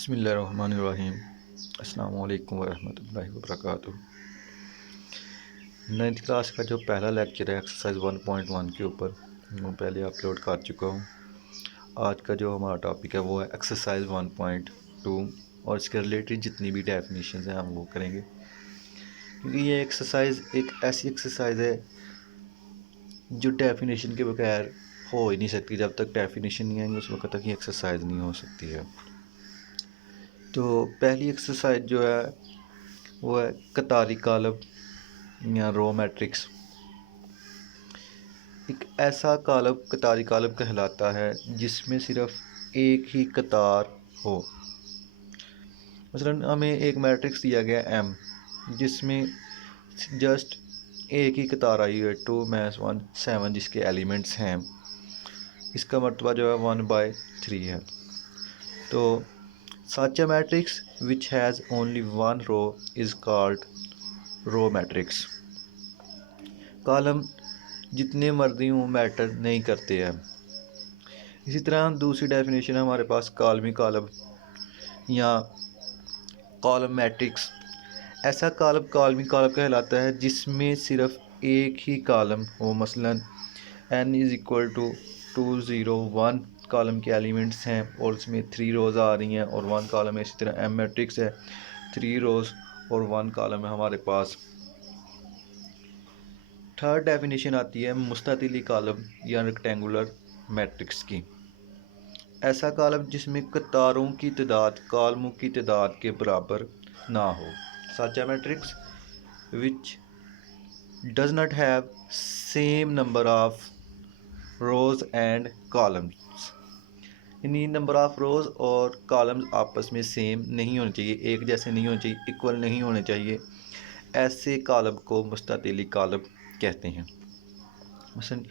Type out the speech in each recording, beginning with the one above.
बिस्मिल्लाहिर्रहमानिर्रहीम। अस्सलाम वालेकुम वरहमतुल्लाहि वबरकातुहू। 9th क्लास का जो पहला लेक्चर है एक्सरसाइज 1.1 के ऊपर वो पहले अपलोड कर चुका हूँ। आज का जो हमारा टॉपिक है वो है एक्सरसाइज 1.2 और इसके रिलेटेड जितनी भी डेफिनेशन हैं हम वो करेंगे, क्योंकि ये एक्सरसाइज एक ऐसी एक्सरसाइज है जो डेफिनेशन के बगैर हो ही नहीं सकती। जब तक डेफिनेशन नहीं आएंगे उस वक्त तक ये एक्सरसाइज नहीं हो सकती है। तो पहली एक्सरसाइज जो है वो है कतारी कालब या रो मैट्रिक्स। एक ऐसा कालब कतारी कालब कहलाता है जिसमें सिर्फ एक ही कतार हो। मसलन हमें एक मैट्रिक्स दिया गया M जिसमें जस्ट एक ही कतार आई है 2 - 1 7 जिसके एलिमेंट्स हैं। इसका मर्तबा जो है 1/3 है। तो such a matrix which has only one row is called row matrix। Column जितने मर्जी हों मैटर नहीं करते हैं। इसी तरह दूसरी डेफिनेशन है हमारे पास कॉलमी कॉलम या कॉलम मैट्रिक्स। ऐसा कॉलम कॉलमी कॉलम कहलाता है जिसमें सिर्फ एक ही कॉलम हो। मसलन n = 2 0 1 कॉलम के एलिमेंट्स हैं और उसमें 3 रोज़ आ रही हैं और 1 कॉलम है। इसी तरह M मैट्रिक्स है 3 रोज़ और 1 कॉलम है हमारे पास। थर्ड डेफिनेशन आती है मुस्ततिली कॉलम या रेक्टेंगुलर मैट्रिक्स की। ऐसा कॉलम जिसमें कतारों की तादाद कॉलमों की तादाद के बराबर ना हो। Such a matrix which does not have same number of rows and columns. यानी नंबर ऑफ रोज और कॉलम्स आपस में सेम नहीं होने चाहिए, एक जैसे नहीं होने चाहिए, इक्वल नहीं होने चाहिए। ऐसे कॉलम को मुस्ततिली कॉलम कहते हैं। मसलन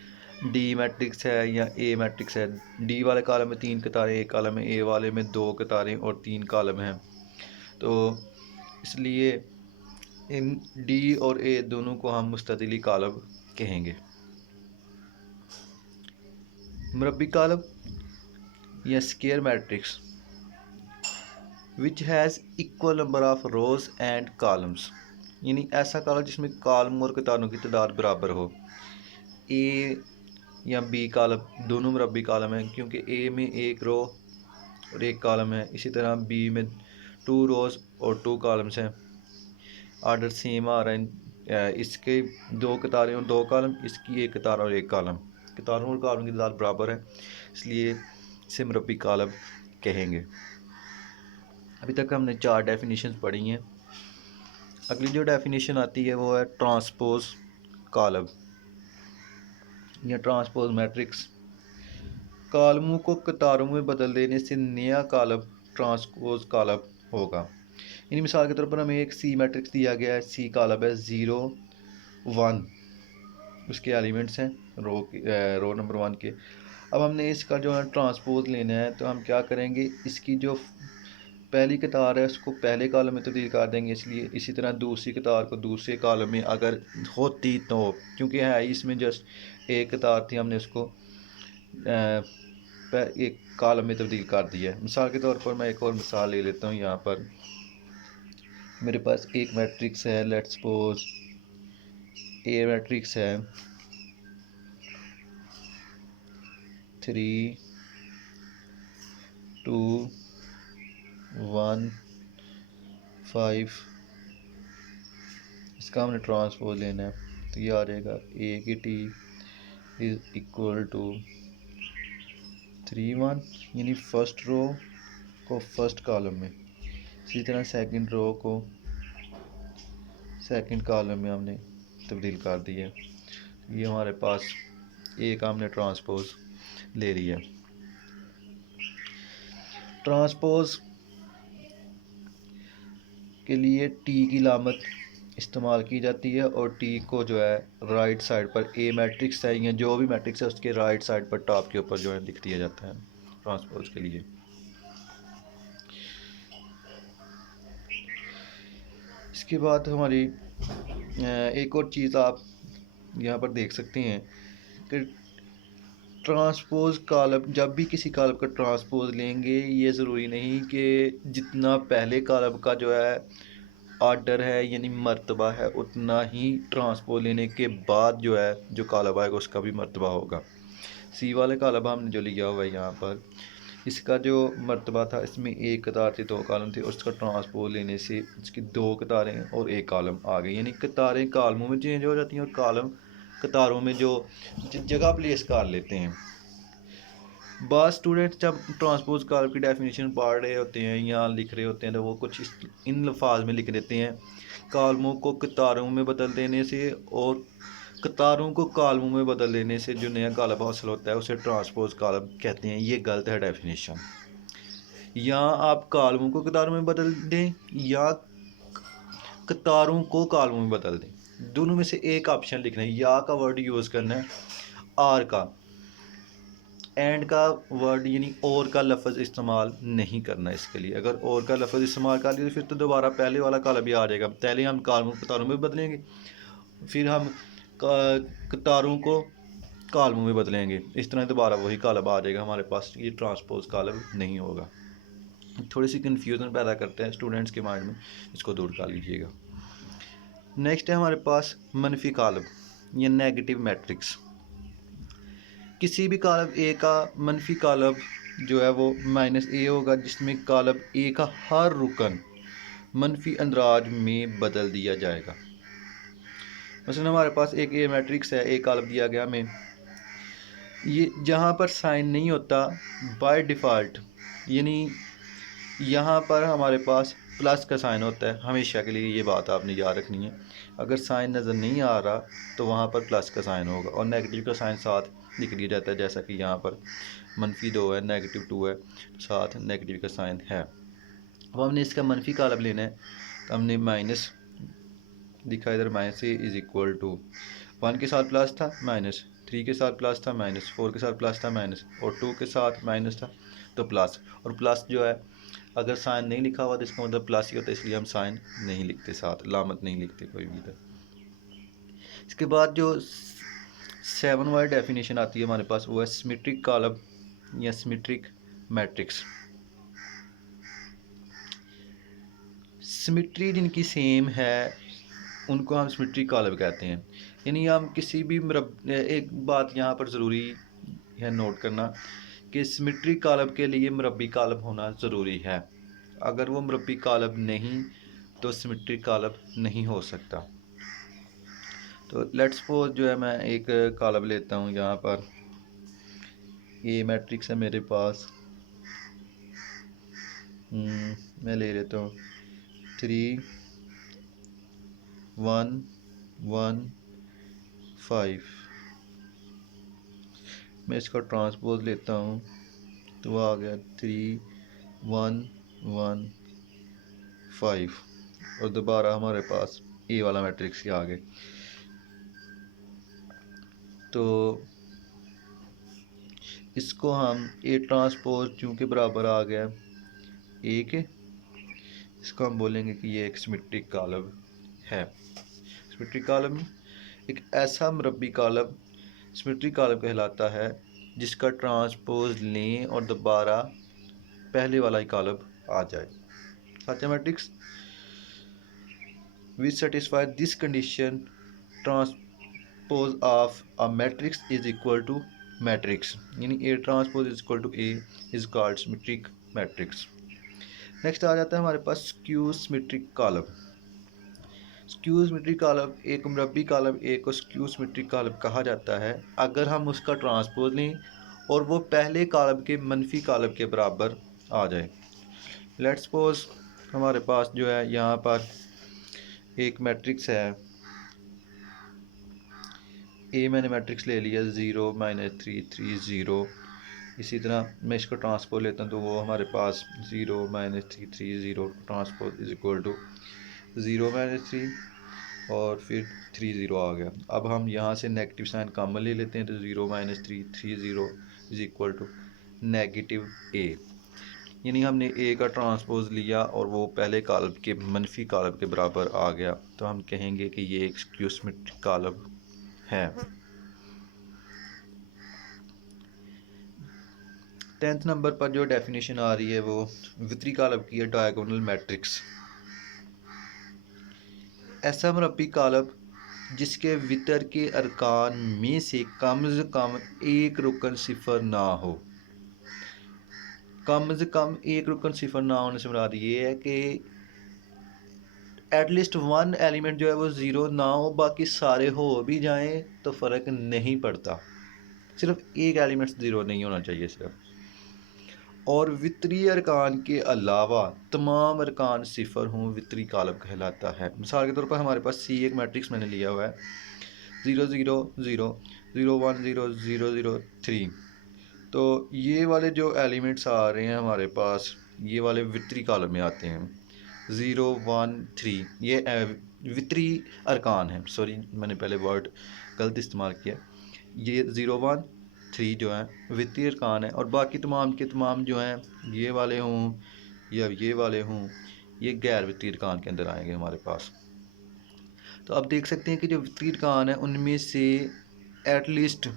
डी मैट्रिक्स है या ए मैट्रिक्स है। डी वाले कॉलम में 3 कतारें, ए कॉलम में, ए वाले में 2 कतारें और 3 कॉलम हैं। तो इसलिए इन डी और ए दोनों को हम मुस्ततिली कॉलम कहेंगे। मुरब्बी कॉलम या square matrix which has equal number of rows and columns. यानी ऐसा कॉलम जिसमें कॉलम और कतारों की तादाद बराबर हो। ए या बी कॉलम दोनों मुरब्बी कॉलम हैं क्योंकि ए में 1 रो और 1 कॉलम है। इसी तरह बी में 2 रोज़ और 2 कॉलम्स हैं। आर्डर सेम आ रहा है। इसके 2 कतारें और 2 कॉलम, इसकी 1 कतार और 1 कॉलम। कतारों और कॉलम की तादाद बराबर है इसलिए इसे मुरब्बी कॉलम कहेंगे। अभी तक हमने 4 डेफिनेशन पढ़ी हैं। अगली जो डेफिनेशन आती है वो है ट्रांसपोज कॉलम या ट्रांसपोज मैट्रिक्स। कॉलमों को कतारों में बदल देने से नया कॉलम ट्रांसपोज कॉलम होगा। यानी मिसाल के तौर पर हमें एक सी मैट्रिक्स दिया गया है। सी कॉलम है 0 1, उसके एलिमेंट्स हैं रो नंबर 1 के। अब हमने इसका जो है ट्रांसपोज लेना है तो हम क्या करेंगे, इसकी जो पहली कतार है उसको पहले कॉलम में तब्दील कर देंगे। इसलिए इसी तरह दूसरी कतार को दूसरे कॉलम में अगर होती तो, क्योंकि है इसमें जस्ट एक कतार थी, हमने उसको एक कॉलम में तब्दील कर दिया है। मिसाल के तौर पर मैं एक और मिसाल ले लेता हूँ। यहाँ पर मेरे पास एक मैट्रिक्स है, लेट्स सपोज ए मैट्रिक्स है 3 2 1 5। इसका हमने ट्रांसपोज लेना है तो ये आ जाएगा ए की टी इज इक्वल टू 3 1, यानी फर्स्ट रो को फर्स्ट कॉलम में, इसी तरह सेकंड रो को सेकंड कॉलम में हमने तब्दील कर दिया है। ये हमारे पास एक हमने ट्रांसपोज ले लिया। ट्रांसपोज के लिए टी की लामत इस्तेमाल की जाती है और टी को जो है राइट साइड पर ए मैट्रिक्स है या जो भी मैट्रिक्स है उसके राइट साइड पर टॉप के ऊपर जो है लिख दिया जाता है ट्रांसपोज के लिए। इसके बाद हमारी एक और चीज़ आप यहाँ पर देख सकते हैं कि ट्रांसपोज कॉलम, जब भी किसी कॉलम का ट्रांसपोज लेंगे, ये ज़रूरी नहीं कि जितना पहले कॉलम का जो है आर्डर है यानी मर्तबा है, उतना ही ट्रांसपोज लेने के बाद जो है जो कॉलम आएगा उसका भी मर्तबा होगा। सी वाले कॉलम हमने जो लिया हुआ है यहाँ पर, इसका जो मर्तबा था, इसमें एक कतार थी, 2 कॉलम थे, उसका ट्रांसपोज लेने से इसकी 2 कतारें और 1 कॉलम आ गई। यानी कतारें कॉलमों में चेंज हो जाती हैं और कॉलम कतारों में जो जगह प्लेस कर लेते हैं। बाद स्टूडेंट जब ट्रांसपोज कॉलम की डेफिनेशन पढ़ रहे होते हैं या लिख रहे होते हैं तो वो कुछ इन लफाज में लिख देते हैं, कॉलमों को कतारों में बदल देने से और कतारों को कॉलमों में बदल देने से जो नया कॉलम हासिल होता है उसे ट्रांसपोज कॉलम कहते हैं। ये गलत है डेफिनेशन। या आप कॉलमों को कतारों में बदल दें या कतारों को कॉलमों में बदल दें, दोनों में से एक ऑप्शन लिखना है। या का वर्ड यूज़ करना है, आर का, एंड का वर्ड यानी और का लफ्ज़ इस्तेमाल नहीं करना। इसके लिए अगर और का लफ्ज़ इस्तेमाल कर लिया तो फिर तो दोबारा पहले वाला कॉलम भी आ जाएगा। पहले हम कॉलमों को कतारों में बदलेंगे, फिर हम कतारों को कॉलमों में बदलेंगे, इस तरह दोबारा वही कॉलम आ जाएगा हमारे पास। ये ट्रांसपोज कॉलम नहीं होगा। थोड़ी सी कन्फ्यूज़न पैदा करते हैं स्टूडेंट्स के माइंड में, इसको दूर कर लीजिएगा। नेक्स्ट है हमारे पास मनफी कॉलम या नेगेटिव मैट्रिक्स। किसी भी कॉलम ए का मनफी कॉलम जो है वो -a होगा, जिसमें कॉलम ए का हर रुकन मनफी अंदराज में बदल दिया जाएगा। मसलन हमारे पास एक ए मैट्रिक्स है, ए कॉलम दिया गया हमें, ये जहाँ पर साइन नहीं होता बाय डिफ़ॉल्ट, यानी यहाँ पर हमारे पास प्लस का साइन होता है हमेशा के लिए। ये बात आपने याद रखनी है। अगर साइन नज़र नहीं आ रहा तो वहाँ पर प्लस का साइन होगा और नेगेटिव का साइन साथ लिख दिया जाता है, जैसा कि यहाँ पर -2 है, -2 है, साथ नेगेटिव का साइन है। अब हमने इसका मनफी कॉलम लेना है तो हमने माइनस दिखा इधर, -a इज़ इक्वल टू 1 के साथ प्लस था, -3 के साथ प्लस था, -4 के साथ प्लस था, माइनस, और 2 के साथ माइनस था तो प्लस। और प्लस जो है अगर साइन नहीं लिखा हुआ तो इसका मतलब प्लस ही होता है, इसलिए हम साइन नहीं लिखते, साथ लामत नहीं लिखते कोई भी इधर। इसके बाद जो 7 वाली डेफिनेशन आती है हमारे पास, वो है सिमेट्रिक कॉलम या सिमेट्रिक मैट्रिक्स। सिमेट्री जिनकी सेम है उनको हम सिमेट्रिक कॉलम कहते हैं। यानी हम किसी भी एक बात यहाँ पर ज़रूरी है नोट करना कि सिमेट्रिक कॉलम के लिए मुरब्बी कॉलम होना ज़रूरी है। अगर वो मुरब्बी कॉलम नहीं तो सिमेट्रिक कॉलम नहीं हो सकता। तो लेट्स सपोज जो है मैं एक कॉलम लेता हूँ, यहाँ पर ए मैट्रिक्स है मेरे पास, मैं ले लेता हूँ 3 1 1 5। मैं इसका ट्रांसपोज लेता हूँ तो वो आ गया 3 1 1 5 और दोबारा हमारे पास ए वाला मैट्रिक्स ही आ गए। तो इसको हम ए ट्रांसपोज चूँकि बराबर आ गया ए के, इसको हम बोलेंगे कि ये एक सिमेट्रिक कॉलम है। सिमेट्रिक कॉलम एक ऐसा मुरब्बी कॉलम सिमेट्रिक कॉलम कहलाता है जिसका ट्रांसपोज लें और दोबारा पहले वाला ही कॉलम आ जाए। Such matrix which satisfy this condition, transpose of a matrix is equal to matrix, यानी A transpose is equal to A is called symmetric matrix. Next आ जाता है हमारे पास skew symmetric column. Skew symmetric column एक मुरब्बी column A को skew symmetric column कहा जाता है अगर हम उसका ट्रांसपोज लें और वो पहले कॉलम के मनफी कॉलम के बराबर आ जाए। लेट्स सपोज हमारे पास जो है यहाँ पर एक मैट्रिक्स है, ए मैंने मैट्रिक्स ले लिया 0 -3 3 0। इसी तरह मैं इसको ट्रांसपोज लेता हूँ तो वो हमारे पास 0 -3 3 0 ट्रांसपोज इज इक्वल टू 0 -3 और फिर 3 0 आ गया। अब हम यहाँ से नेगेटिव साइन कॉमन ले लेते हैं तो 0 -3 3 0 इज इक्वल टू -a, यानी हमने a का ट्रांसपोज लिया और वो पहले कॉलम के मनफी कॉलम के बराबर आ गया, तो हम कहेंगे कि ये एक स्क्यू सिमेट्रिक कॉलम है। 10th नंबर पर जो डेफिनेशन आ रही है वो वितरी कालब की है, डायगोनल मैट्रिक्स। ऐसा मरबी कालब जिसके वितर के अरकान में से कम से कम एक रुकन सिफर ना हो। कम से कम एक रुकन सिफर ना होने से मुराद ये है कि एटलीस्ट वन एलिमेंट जो है वो ज़ीरो ना हो, बाकी सारे हो भी जाएं तो फ़र्क नहीं पड़ता, सिर्फ एक एलिमेंट ज़ीरो नहीं होना चाहिए सिर्फ। और वितरी अरकान के अलावा तमाम अरकान सिफर हों वितरी कालब कहलाता है। मिसाल के तौर पर हमारे पास सी एक मैट्रिक्स मैंने लिया हुआ है 0 0 0 0 1 0 0 0 3। तो ये वाले जो एलिमेंट्स आ रहे हैं हमारे पास, ये वाले वितरी कालब में आते हैं। 0 1 3 ये वितरी अरकान है, सॉरी मैंने पहले वर्ड गलत इस्तेमाल किया। ये 0 1 3 जो है वितरी अरकान है, और बाकी तमाम के तमाम जो हैं ये वाले हों या ये वाले हों, ये गैर वितरी अरकान के अंदर आएंगे हमारे पास। तो आप देख सकते हैं कि जो वितरी अरकान है उनमें से एटलीस्ट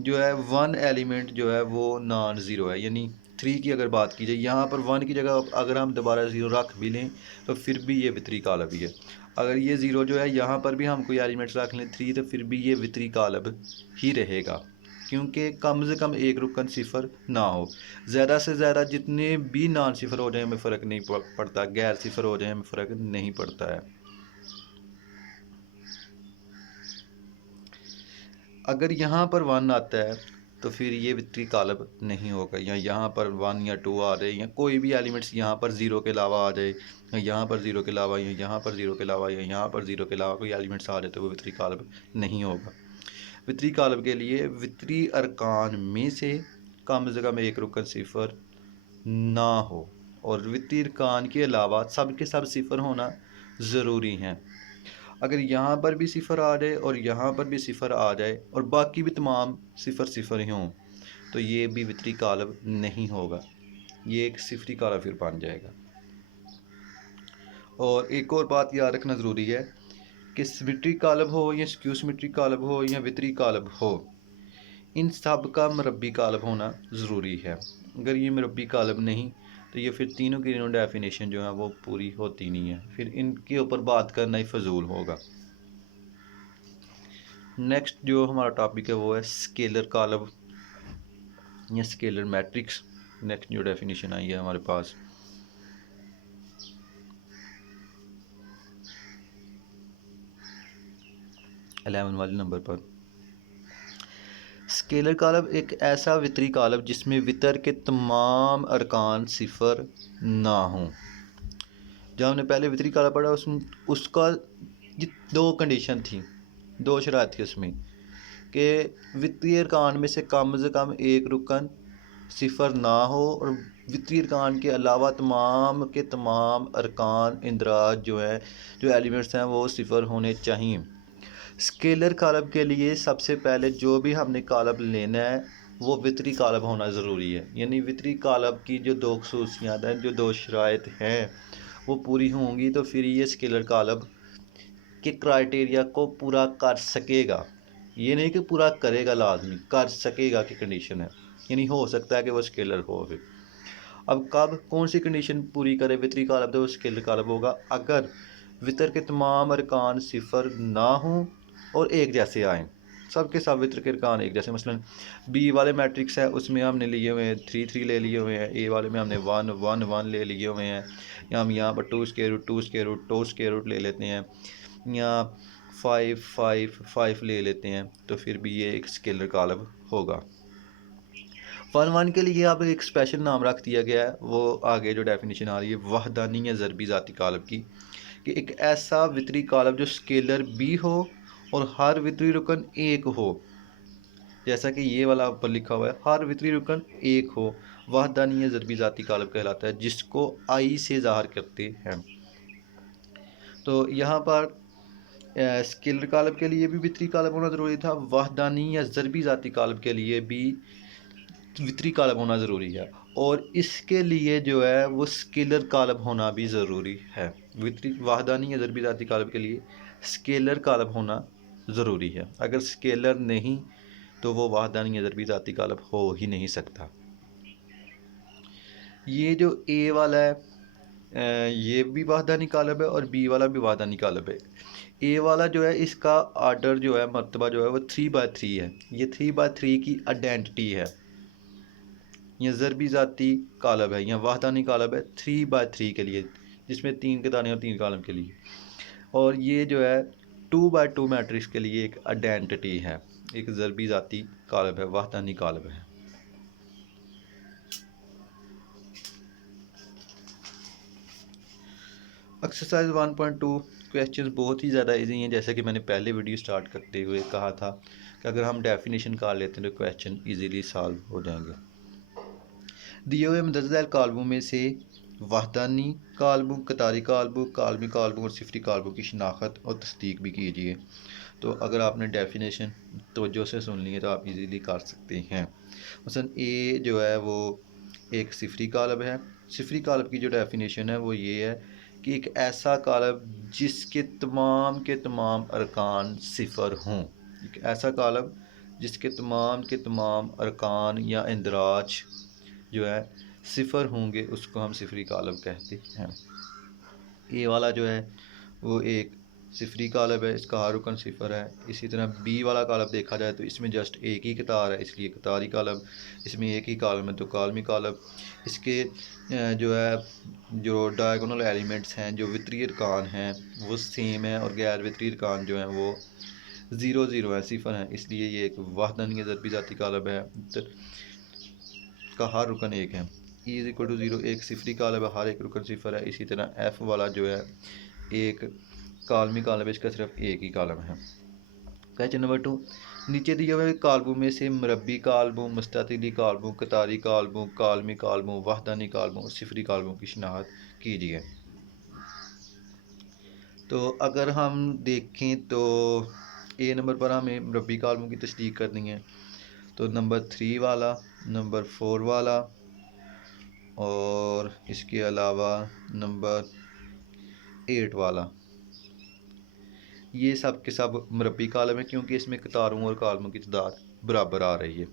जो है वन एलिमेंट जो है वो नॉन ज़ीरो है, यानी 3 की अगर बात की जाए, यहाँ पर 1 की जगह अगर हम दोबारा 0 रख भी लें तो फिर भी ये वितरी कालब ही है। अगर ये 0 जो है यहाँ पर भी हम कोई एलिमेंट्स रख लें 3 तो फिर भी ये वितरी कालब ही रहेगा, क्योंकि कम से कम एक रुकन सिफर ना हो। ज़्यादा से ज़्यादा जितने भी नॉन सिफर हो जाए हमें फ़र्क नहीं पड़ता, गैर सिफर हो जाए हमें फ़र्क नहीं पड़ता है। अगर यहाँ पर 1 आता है तो फिर ये वितरी कालब नहीं होगा, या यहाँ पर 1 या 2 आ जाए, या कोई भी एलिमेंट्स यहाँ पर 0 के अलावा आ जाए, या यहाँ पर 0 के अलावा, या यहाँ पर 0 के अलावा, या यहाँ पर 0 के अलावा कोई एलिमेंट्स आ जाए तो वो वितरी कालब नहीं होगा। वितरी कालब के लिए वितरी अरकान में से कम से कम एक रुकन सिफर ना हो, और वितरी अरकान के अलावा सब के सब सिफर होना ज़रूरी है। अगर यहाँ पर भी सिफर आ जाए और यहाँ पर भी सिफर आ जाए और बाकी भी तमाम सिफर सिफर ही हों तो ये भी वितरी कालब नहीं होगा, ये एक सिफरी कालब फिर बन जाएगा। और एक और बात याद रखना ज़रूरी है कि सिमेट्री कालब हो या स्क्यू सिमेट्री कालब हो या वितरी कालब हो, इन सब का मरबी कालब होना ज़रूरी है। अगर ये मरबी कालब नहीं तो ये फिर तीनों की डेफिनेशन जो है वो पूरी होती नहीं है, फिर इनके ऊपर बात करना ही फजूल होगा। नेक्स्ट जो हमारा टॉपिक है वो है स्केलर कालब या स्केलर मैट्रिक्स। नेक्स्ट जो डेफिनेशन आई है हमारे पास, एलेवन वाले नंबर पर, स्केलर कालब एक ऐसा वितरी कालब जिसमें वितर के तमाम अरकान सिफर ना हों। जब हमने पहले वितरी कालब पढ़ा उसका दो कंडीशन थी, दो शरात थी उसमें, कि वित्तीय अरकान में से कम एक रुकन सिफर ना हो, और वित्तीय अरकान के अलावा तमाम के तमाम अरकान इंदराज जो हैं, जो एलिमेंट्स हैं वो सिफर होने चाहिए। स्केलर कालब के लिए सबसे पहले जो भी हमने कालब लेना है वो वितरी कालब होना ज़रूरी है, यानी वितरी कालब की जो दो खसूसियात हैं, जो दो शराइत हैं वो पूरी होंगी तो फिर ये स्केलर कालब के क्राइटेरिया को पूरा कर सकेगा। ये नहीं कि पूरा करेगा, लाजमी कर सकेगा की कंडीशन है, यानी हो सकता है कि वो स्केलर हो। फिर अब कब कौन सी कंडीशन पूरी करे वितरी कालब तो वो स्केलर कालब होगा, अगर वितर के तमाम अरकान सिफर ना हों और एक जैसे आएँ, सब के सब वितर के अरकान एक जैसे। मसलन बी वाले मैट्रिक्स है उसमें हमने लिए हुए हैं 3 3 ले लिए हुए हैं, ए वाले में हमने 1 1 1 ले लिए हुए हैं, या हम यहाँ पर 2 square root 2 square root 2 square root ले लेते हैं, या 5 5 5 ले लेते हैं, तो फिर भी ये एक स्केलर कालब होगा। 1 1 के लिए अब एक स्पेशल नाम रख दिया गया है, वो आगे जो डेफिनेशन आ रही है वहदानी या ज़रबी ज़ाती कालब की, कि एक ऐसा वितरी कालब जो स्केलर भी हो और हर वितरी रुकन एक हो, जैसा कि ये वाला ऊपर लिखा हुआ है हर वितरी रुकन एक हो, वहदानी या ज़रबी ज़ाती कालब कहलाता है, जिसको आई से ज़ाहिर करते हैं। तो यहाँ पर स्केलर कालब के लिए भी वितरी कालब होना ज़रूरी था, वहदानी या ज़रबी ज़ाती कालब के लिए भी वितरी कालब होना ज़रूरी है, और इसके लिए जो है वो स्केलर कालब होना भी ज़रूरी है। वितरी वहदानी या ज़रबी ज़ाती कालब के लिए स्केलर कालब होना ज़रूरी है, अगर स्केलर नहीं तो वो वहदानी या ज़रबी ज़ाती कालब हो ही नहीं सकता। ये जो ए वाला है ये भी वाहदानी कालब है और बी वाला भी वाहदानी कालब है। ए वाला जो है इसका आर्डर जो है मर्तबा जो है वो 3/3 है। ये 3/3 की आइडेंटिटी है। यह ज़रबी ज़ाती कालब है, यह वाहदानी कालब है 3/3 के लिए, जिसमें 3 कतारें और 3 कालम के लिए। और ये जो है 2/2 मैट्रिक्स के लिए एक आइडेंटिटी है, एक ज़रबी ज़ाती कालब है, वाहदानी कालब है। एक्सरसाइज 1.2 क्वेश्चंस बहुत ही ज़्यादा इजी हैं। जैसे कि मैंने पहले वीडियो स्टार्ट करते हुए कहा था कि अगर हम डेफिनेशन कर लेते हैं तो क्वेश्चन इजीली सॉल्व हो जाएंगे। दिए हुए मुतअद्दिल कालमों में से वाहदानी कालमों, कतारी कालमों, कालमी कालमों और सिफरी कालमों की शनाख्त और तस्दीक भी कीजिए। तो अगर आपने डेफिनेशन तवज्जो से सुन ली है तो आप इजीली कर सकते हैं। मसलन ए जो है वो एक सिफरी कालब है। सिफरी कालब की जो डेफिनेशन है वो ये है कि एक ऐसा कालब जिसके तमाम के तमाम अरकान सिफर हों। एक ऐसा कालब जिसके तमाम के तमाम अरकान या इंदराज जो है सिफर होंगे उसको हम सिफरी कालब कहते हैं। ए वाला जो है वो एक सिफरी कालब है, इसका हर रुकन सिफर है। इसी तरह बी वाला कालब देखा जाए तो इसमें जस्ट एक ही कतार है, इसलिए कतारी कालब। इसमें एक ही कालम है तो कालमी कालब। इसके जो है जो डायगोनल एलिमेंट्स हैं, जो वितरी अरकान हैं वो सेम है, और गैर वितरी अरकान जो हैं वो 0 है, सिफर हैं, इसलिए ये एक वाहदानी ज़रबी ज़ाती कालब है। का हर रुकन एक है। ई इज़ इक्वल टू 0 एक सिफरी कालब है, हर एक रुकन सिफर है। इसी तरह एफ़ वाला जो है एक कालमी कालब है, इसका सिर्फ एक ही कालम है। क्वेश्चन नंबर 2, नीचे दिए हुए कालमों में से मुरब्बी कालमों, मुस्ततिली कालमों, कतारी कालमों, कालमी कालमों, वाहदानी कालमों और सिफरी कालमों की शनाख्त कीजिए। तो अगर हम देखें तो ए नंबर पर हमें मुरब्बी कालमों की तस्दीक करनी है। तो नंबर 3 वाला, नंबर 4 वाला और इसके अलावा नंबर 8 वाला, ये सब के सब मुरब्बी कालम है क्योंकि इसमें कतारों और कालमों की तादाद बराबर आ रही है।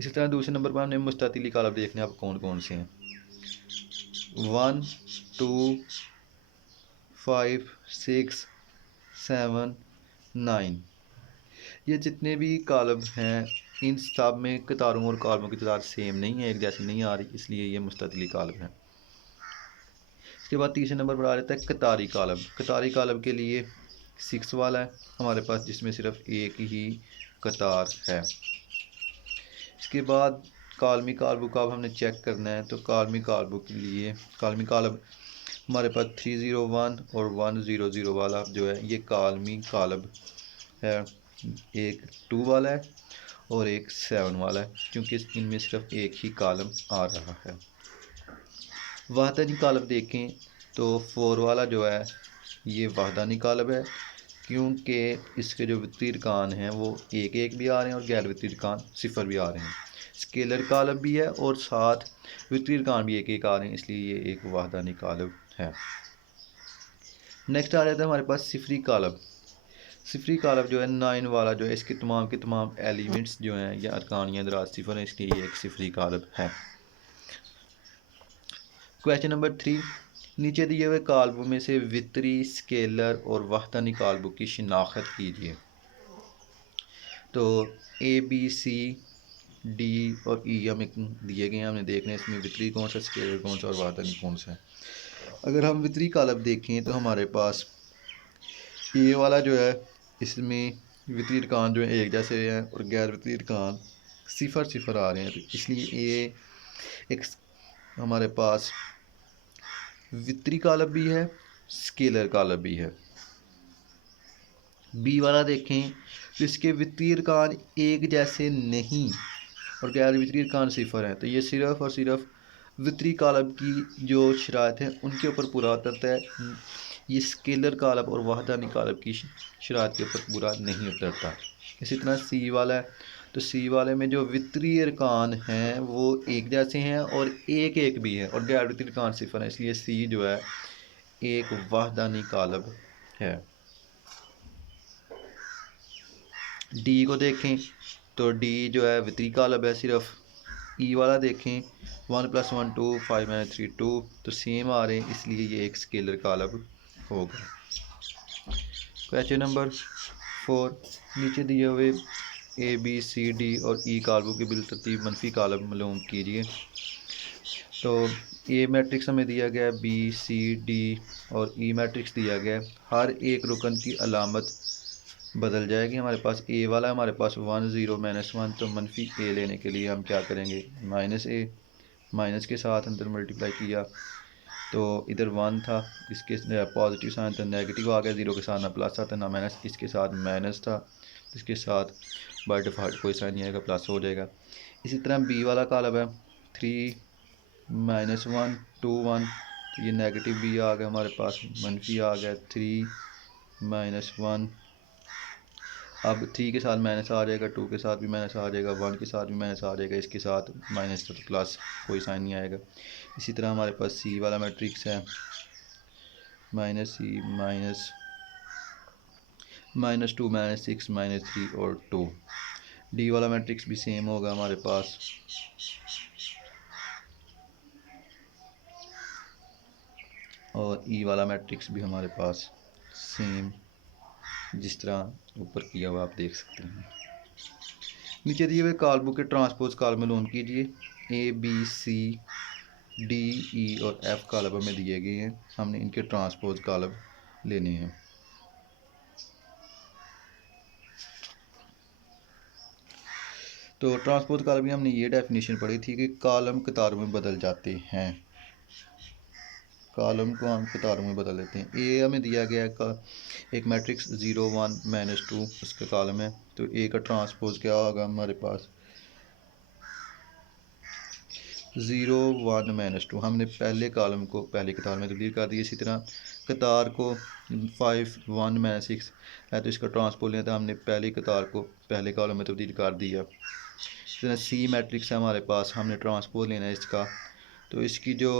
इसी तरह दूसरे नंबर पर हमने मुस्ततिली कालम देखने अब कौन कौन से हैं। 1 2 5 6 7 9, ये जितने भी कालम हैं इन सब में कतारों और कालमों की तादाद सेम नहीं है, एक जैसी नहीं आ रही, इसलिए ये मुस्ततिली कालम है। इसके बाद तीसरे नंबर पर आ जाता है कतारी कालम। कतारी कालम के लिए 6 वाला है हमारे पास, जिसमें सिर्फ एक ही कतार है। इसके बाद कालमी कालबों का अब हमने चेक करना है। तो कालमी कालबों के लिए कालमी कालब हमारे पास 301 और 100 वाला जो है ये कालमी कालब है। एक 2 वाला है और एक 7 वाला है, क्योंकि इनमें सिर्फ एक ही कालम आ रहा है। वाहदानी कालब देखें तो 4 वाला जो है ये वाहदानी कालब है, क्योंकि इसके जो वितरी अरकान हैं वो एक एक भी आ रहे हैं और गैर वितरी अरकान सिफर भी आ रहे हैं। स्केलर कालब भी है और साथ वितरी अरकान भी एक एक आ रहे हैं, इसलिए ये एक वाहदानी कालब है। नेक्स्ट आ जाता है हमारे पास सिफरी कालब। सिफरी कालब जो है 9 वाला जो है इसके तमाम एलिमेंट्स जो हैं या अरकान या दराज सिफर हैं, इसलिए ये एक सिफरी कालब है। क्वेश्चन नंबर 3, नीचे दिए हुए कालबों में से वितरी, स्केलर और वाहदानी कालबों की शिनाख्त कीजिए। तो ए बी सी डी और ई हमें दिए गए हैं, हमने देखना है इसमें वितरी कौन सा, स्केलर कौन सा और वाहदानी कौन सा है। अगर हम वितरी कालब देखें तो हमारे पास ए वाला जो है इसमें वितरी अरकान जो है एक जैसे हैं और गैर वितरी अरकान सिफर सिफर आ रहे हैं, तो इसलिए ए एक हमारे पास वितरी कालब भी है, स्केलर कालब भी है। बी वाला देखें तो इसके वितरी अरकान एक जैसे नहीं और गैर वितरी अरकान सिफर हैं, तो ये सिर्फ और सिर्फ वितरी कालब की जो शराइत हैं उनके ऊपर पूरा उतरता है। ये स्केलर कालब और वाहदानी कालब की शराइत के ऊपर पूरा नहीं उतरता। इसी तरह सी वाला है, तो सी वाले में जो वितरी अरकान हैं वो एक जैसे हैं और एक एक भी है और गैर वितरी अरकान सिफर है, इसलिए सी जो है एक वाहदानी कालब है। डी को देखें तो डी जो है वितरी कालब है सिर्फ, ई वाला देखें 1 + 1 2 5 - 3 2 तो सेम आ रहे हैं, इसलिए ये एक स्केलर कॉलम होगा। क्वेश्चन नंबर 4, नीचे दिए हुए ए बी सी डी और ई कॉलमों के बिलतरतीब मनफी कॉलम मालूम कीजिए। तो ए मैट्रिक्स हमें दिया गया है, बी सी डी और ई मैट्रिक्स दिया गया है। हर एक रुकन की अलामत बदल जाएगी। हमारे पास ए वाला है, हमारे पास 1 0 -1, तो मनफी ए लेने के लिए हम क्या करेंगे, -a माइनस के साथ अंदर मल्टीप्लाई किया तो इधर 1 था, इसके पॉजिटिव साइन था, नेगेटिव आ गया, 0 के साथ ना प्लस आता ना माइनस, इसके साथ माइनस था, इसके साथ बाय डिफ़ॉल्ट कोई साइन नहीं आएगा, प्लस हो जाएगा। इसी तरह बी वाला कॉलम है 3 -1 2 1, तो ये नेगेटिव बी आ गया, हमारे पास मनफी आ गया 3 -1। अब 3 के साथ माइनस आ जाएगा, 2 के साथ भी माइनस आ जाएगा, 1 के साथ भी माइनस आ जाएगा, इसके साथ माइनस तो प्लस कोई साइन नहीं आएगा। इसी तरह हमारे पास सी वाला मैट्रिक्स है -c -2 -6 -3 और 2। डी वाला मैट्रिक्स भी सेम होगा हमारे पास, और ई वाला मैट्रिक्स भी हमारे पास सेम जिस तरह ऊपर किया हुआ आप देख सकते हैं। नीचे दिए हुए कॉलमों के ट्रांसपोज कॉलम मालूम कीजिए। A B C D E और एफ कॉलम में दिए गए हैं, हमने इनके ट्रांसपोज कॉलम लेने हैं। तो ट्रांसपोज कॉलम में हमने ये डेफिनेशन पढ़ी थी कि कॉलम कतारों में बदल जाते हैं, कॉलम को हम कतारों में बदल देते हैं। ए हमें दिया गया है एक मैट्रिक्स 0 1 -2 उसका कॉलम है, तो ए का ट्रांसपोज क्या होगा हमारे पास 0 1 -2। हमने पहले कॉलम को पहले कतार में तब्दील कर दिया। इसी तरह कतार को 5 1 -6 है, तो इसका ट्रांसपोज लिया था हमने पहली कतार को पहले कॉलम में तब्दील कर दिया। इस तरह सी मैट्रिक्स है हमारे पास, हमने ट्रांसपोज लेना है इसका, तो इसकी जो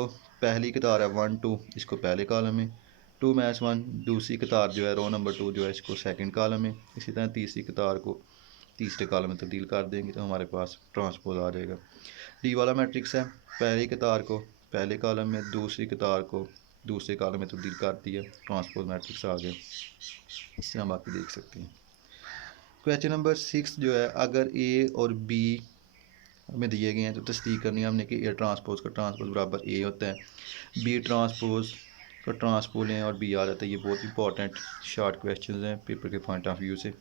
पहली कतार है 1 2 इसको पहले कॉलम में, 2 -1 दूसरी कतार जो है रो नंबर 2 जो है इसको सेकंड कॉलम में, इसी तरह तीसरी कतार को तीसरे कॉलम में तब्दील कर देंगे तो हमारे पास ट्रांसपोज आ जाएगा। डी वाला मैट्रिक्स है, पहली कतार को पहले कॉलम में, दूसरी कतार को दूसरे कॉलम में तब्दील कर दिया, ट्रांसपोज मैट्रिक्स आ गया। इस तरह बाकी देख सकते हैं। क्वेश्चन नंबर 6 जो है, अगर ए और बी हमें दिए गए हैं तो तस्दीक करनी है हमने कि ए ट्रांसपोज का ट्रांसपोज बराबर ए होता है, बी ट्रांसपोज का ट्रांसपोज लें और बी आ जाता है। ये बहुत इंपॉर्टेंट शॉर्ट क्वेश्चन हैं पेपर के पॉइंट ऑफ व्यू से।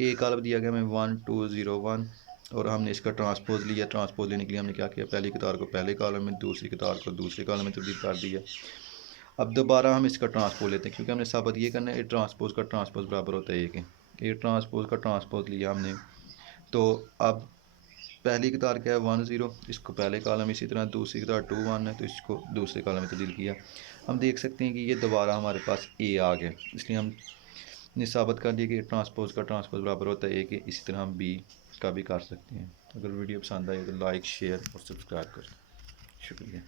ए कॉलम दिया गया हमें 1 2 0 1 और हमने इसका ट्रांसपोज लिया। ट्रांसपोज लेने के लिए हमने क्या किया, पहली कतार को पहले कॉलम में, दूसरी कतार को दूसरे कॉलम में तब्दील कर दिया। अब दोबारा हम इसका ट्रांसपोज लेते हैं, क्योंकि हमने साबित ये करना है ए ट्रांसपोज का ट्रांसपोज बराबर होता है ए के। ए ट्रांसपोज का ट्रांसपोज लिया हमने, तो अब पहली कतार क्या है 1 0, इसको पहले कॉलम, इसी तरह दूसरी कतार 2 1 है तो इसको दूसरे कॉलम में तब्दील किया। हम देख सकते हैं कि ये दोबारा हमारे पास ए आ गया, इसलिए हमने साबित कर दिया कि ट्रांसपोज का ट्रांसपोज बराबर होता है ए के। इसी तरह हम बी का भी कर सकते हैं। अगर वीडियो पसंद आए तो लाइक शेयर और सब्सक्राइब करें। शुक्रिया।